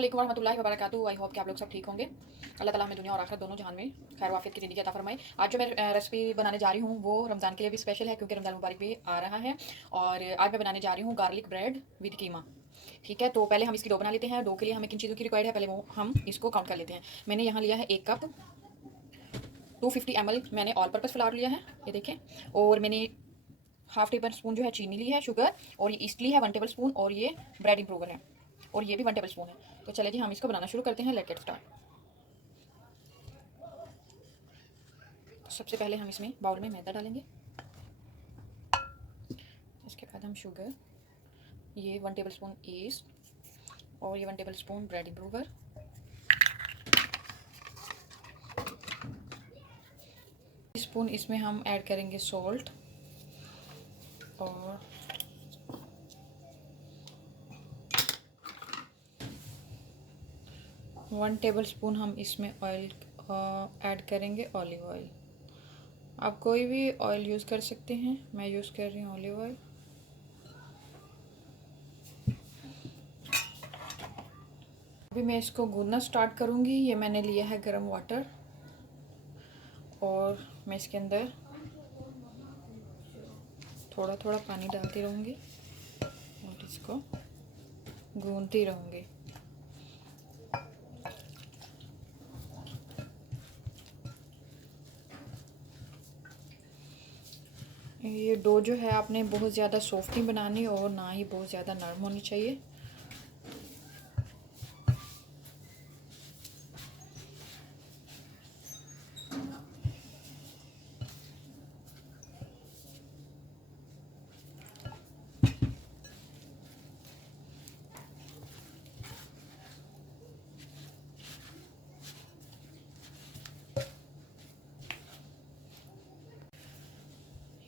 अस्सलामुअलैकुम वरहमतुल्लाहि वबरकातुहू। I hope कि आप लोग सब ठीक होंगे। अल्लाह ताला हमें दुनिया और आखिरत दोनों जहान में खैर वाफियत की ज़िंदगी अता फरमाए। आज जो मैं रेसिपी बनाने जा रही हूँ वो रमज़ान के लिए भी स्पेशल है क्योंकि रमज़ान मुबारक भी आ रहा है। और आज मैं बनाने जा रही हूँ गार्लिक ब्रेड विद कीमा। ठीक है, तो पहले हम इसकी डो बना लेते हैं। डो के लिए हमें किन चीज़ों की रिक्वायर्ड है पहले वो हम इसको काउंट कर लेते हैं। मैंने यहाँ लिया है 1 कप 250 ml मैंने ऑल पर्पज़ फ्लावर लिया है, ये देखें। और मैंने हाफ टेबल स्पून जो है चीनी ली है, शुगर। और ये ईस्ट ली है 1 टेबल स्पून। और ये ब्रेड इम्प्रूवर है और ये भी 1 टेबल स्पून है। तो चले जी हम इसको बनाना शुरू करते हैं। Let get start. तो सबसे पहले हम इसमें बाउल में मैदा डालेंगे। इसके बाद हम शुगर, ये 1 टेबल स्पून ईस्ट और ये 1 table spoon bread improver. Spoon इसमें हम ऐड करेंगे सॉल्ट और 1 टेबल स्पून हम इसमें ऑयल ऐड करेंगे, ऑलिव ऑयल। आप कोई भी ऑयल यूज़ कर सकते हैं, मैं यूज़ कर रही हूँ ऑलिव ऑयल। अभी मैं इसको गूंदना स्टार्ट करूँगी। ये मैंने लिया है गर्म वाटर और मैं इसके अंदर थोड़ा थोड़ा पानी डालती रहूँगी और इसको गूंदती रहूँगी। ये डो जो है आपने बहुत ज़्यादा सॉफ्ट नहीं बनानी और ना ही बहुत ज़्यादा नरम होनी चाहिए।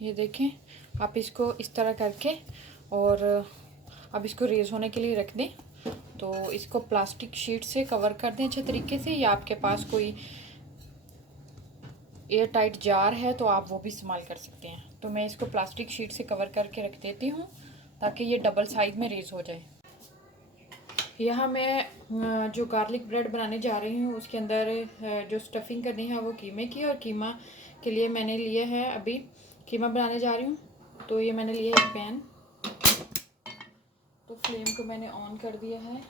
ये देखें, आप इसको इस तरह करके और अब इसको रेज़ होने के लिए रख दें। तो इसको प्लास्टिक शीट से कवर कर दें अच्छे तरीके से, या आपके पास कोई एयर टाइट जार है तो आप वो भी इस्तेमाल कर सकते हैं। तो मैं इसको प्लास्टिक शीट से कवर करके रख देती हूँ ताकि ये डबल साइड में रेज़ हो जाए। यहाँ मैं जो गार्लिक ब्रेड बनाने जा रही हूँ उसके अंदर जो स्टफिंग करनी है वो कीमे की। और कीमा के लिए मैंने लिए है, अभी कीमा बनाने जा रही हूँ तो ये मैंने लिया एक पैन। तो फ्लेम को मैंने ऑन कर दिया है।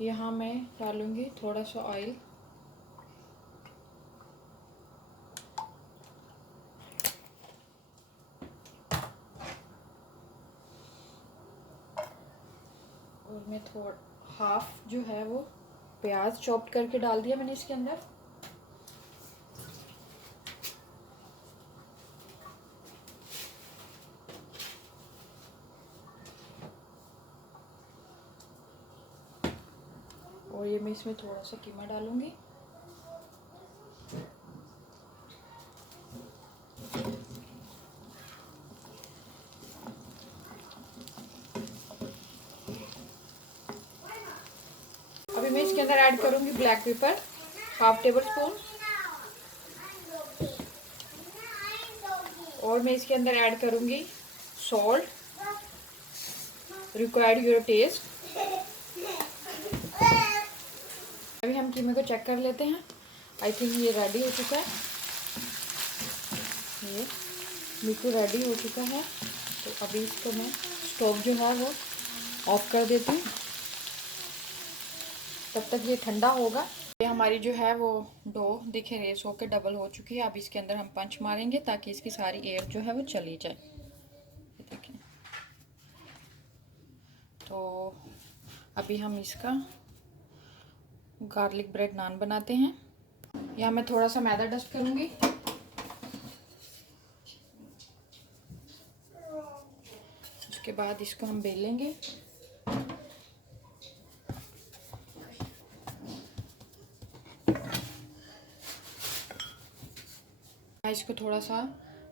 यहाँ मैं डालूँगी थोड़ा सा ऑयल। और मैं हाफ जो है वो प्याज चॉप करके डाल दिया मैंने इसके अंदर। और ये मैं इसमें थोड़ा सा कीमा डालूंगी। अभी मैं इसके अंदर ऐड करूंगी black pepper half table spoon. और मैं इसके अंदर ऐड करूंगी सॉल्ट रिक्वायर्ड योर टेस्ट। अभी हम कीमे को चेक कर लेते हैं। आई थिंक ये रेडी हो चुका है, ये बिल्कुल रेडी हो चुका है। तो अभी इसको मैं स्टोव जो है वो ऑफ कर देती हूँ, तब तक ये ठंडा होगा। ये हमारी जो है वो डो देखिए रेस होकर डबल हो चुकी है। अब इसके अंदर हम पंच मारेंगे ताकि इसकी सारी एयर जो है वो चली जाए। ये देखिए, तो अभी हम इसका गार्लिक ब्रेड नान बनाते हैं। यहाँ मैं थोड़ा सा मैदा डस्ट करूँगी। उसके बाद इसको हम बेलेंगे। इसको थोड़ा सा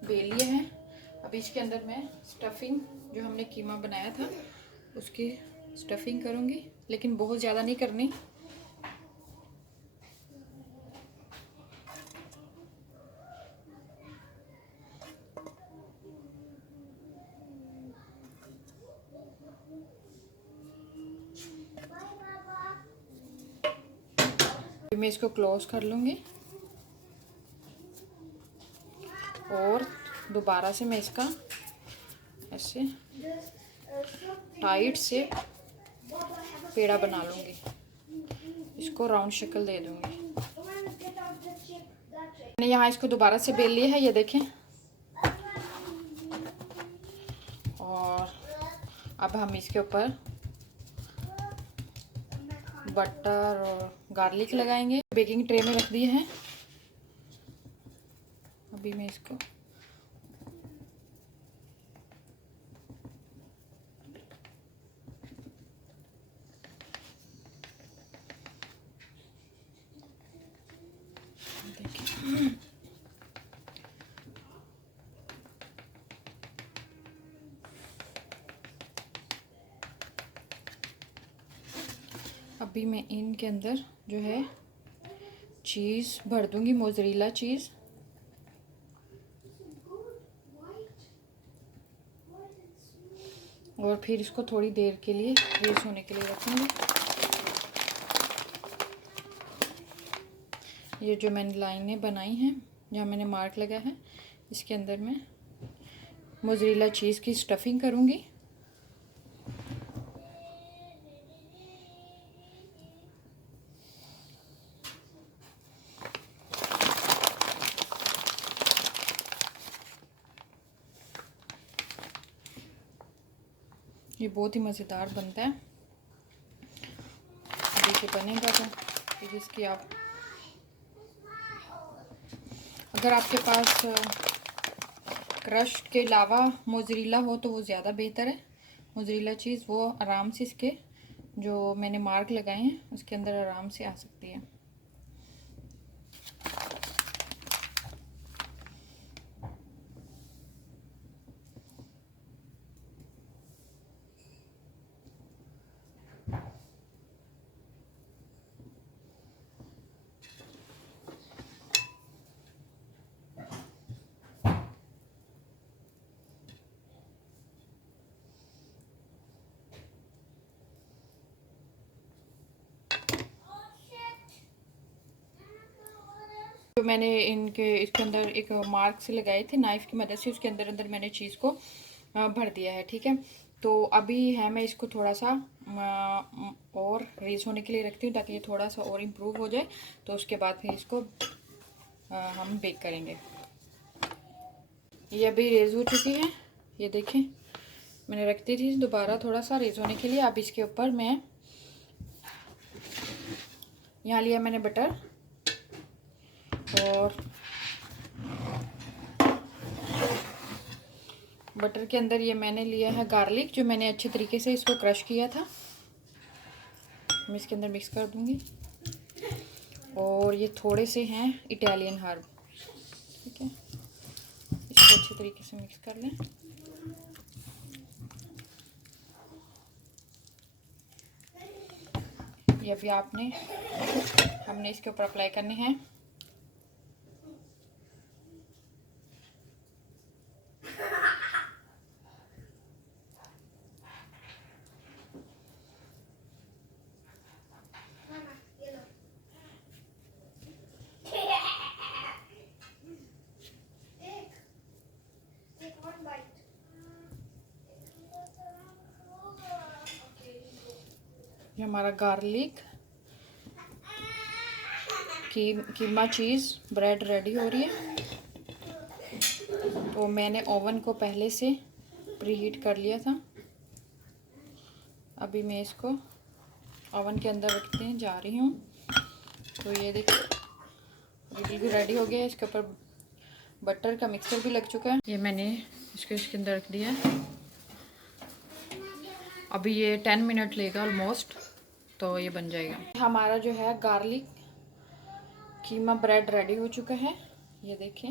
बेल लिया है। अब इसके अंदर मैं स्टफिंग जो हमने कीमा बनाया था उसकी स्टफिंग करूँगी, लेकिन बहुत ज़्यादा नहीं करनी। मैं इसको क्लोज कर लूँगी और दोबारा से मैं इसका ऐसे टाइट से पेड़ा बना लूँगी, इसको राउंड शक्ल दे दूँगी। मैंने यहाँ इसको दोबारा से बेल लिया है, ये देखें। और अब हम इसके ऊपर बटर और गार्लिक लगाएंगे। बेकिंग ट्रे में रख दिए हैं। अभी मैं इसको देखिए, अभी मैं इनके अंदर जो है चीज़ भर दूंगी, मोज़रेला चीज़। और फिर इसको थोड़ी देर के लिए रेस्ट होने के लिए रखूंगी। ये जो मैंने लाइनें बनाई हैं, जहाँ मैंने मार्क लगा है, इसके अंदर मैं मोज़रेला चीज़ की स्टफिंग करूंगी। ये बहुत ही मज़ेदार बनता है। देखिए बनेगा तो फिर इसकी आप, अगर आपके पास क्रश के अलावा मोज़रेला हो तो वो ज़्यादा बेहतर है। मोज़रेला चीज़ वो आराम से इसके जो मैंने मार्क लगाए हैं उसके अंदर आराम से आ सकती है। तो मैंने इसके अंदर एक मार्क से लगाए थे नाइफ़ की मदद से, उसके अंदर मैंने चीज़ को भर दिया है। ठीक है, तो अभी है मैं इसको थोड़ा सा और रेज़ होने के लिए रखती हूँ ताकि ये थोड़ा सा और इम्प्रूव हो जाए। तो उसके बाद फिर इसको हम बेक करेंगे। ये अभी रेज़ हो चुकी है, ये देखें। मैंने रख दी थी दोबारा थोड़ा सा रेज़ होने के लिए। अब इसके ऊपर मैं यहाँ लिया मैंने बटर, और बटर के अंदर ये मैंने लिया है गार्लिक, जो मैंने अच्छे तरीके से इसको क्रश किया था। मैं इसके अंदर मिक्स कर दूंगी। और ये थोड़े से हैं इटालियन हर्ब। ठीक है, इसको अच्छे तरीके से मिक्स कर लें। ये अभी हमने इसके ऊपर अप्लाई करने हैं। ये हमारा गार्लिक कीमा चीज़ ब्रेड रेडी हो रही है। तो मैंने ओवन को पहले से प्रीहीट कर लिया था। अभी मैं इसको ओवन के अंदर रखते जा रही हूँ। तो ये देखिए बिल्कुल भी रेडी हो गया है। इसके ऊपर बटर का मिक्सचर भी लग चुका है। ये मैंने इसके अंदर रख दिया है। अभी ये 10 मिनट लेगा ऑलमोस्ट, तो ये बन जाएगा। हमारा जो है गार्लिक कीमा ब्रेड रेडी हो चुका है, ये देखें।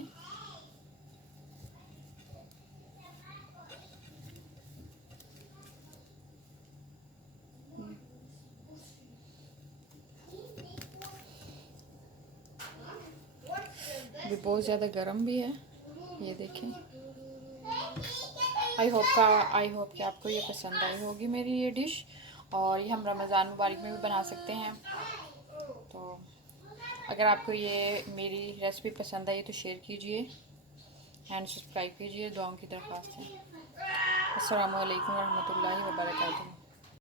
ये बहुत ज़्यादा गर्म भी है, ये देखें। आई होप कि आपको ये पसंद आई होगी मेरी ये डिश। और ये हम रमज़ान मुबारक में भी बना सकते हैं। तो अगर आपको ये मेरी रेसिपी पसंद आई तो शेयर कीजिए एंड सब्सक्राइब कीजिए। दुआओं की दरख्वास्त है। अस्सलामु अलैकुम रहमतुल्लाहि व बरकातुहू।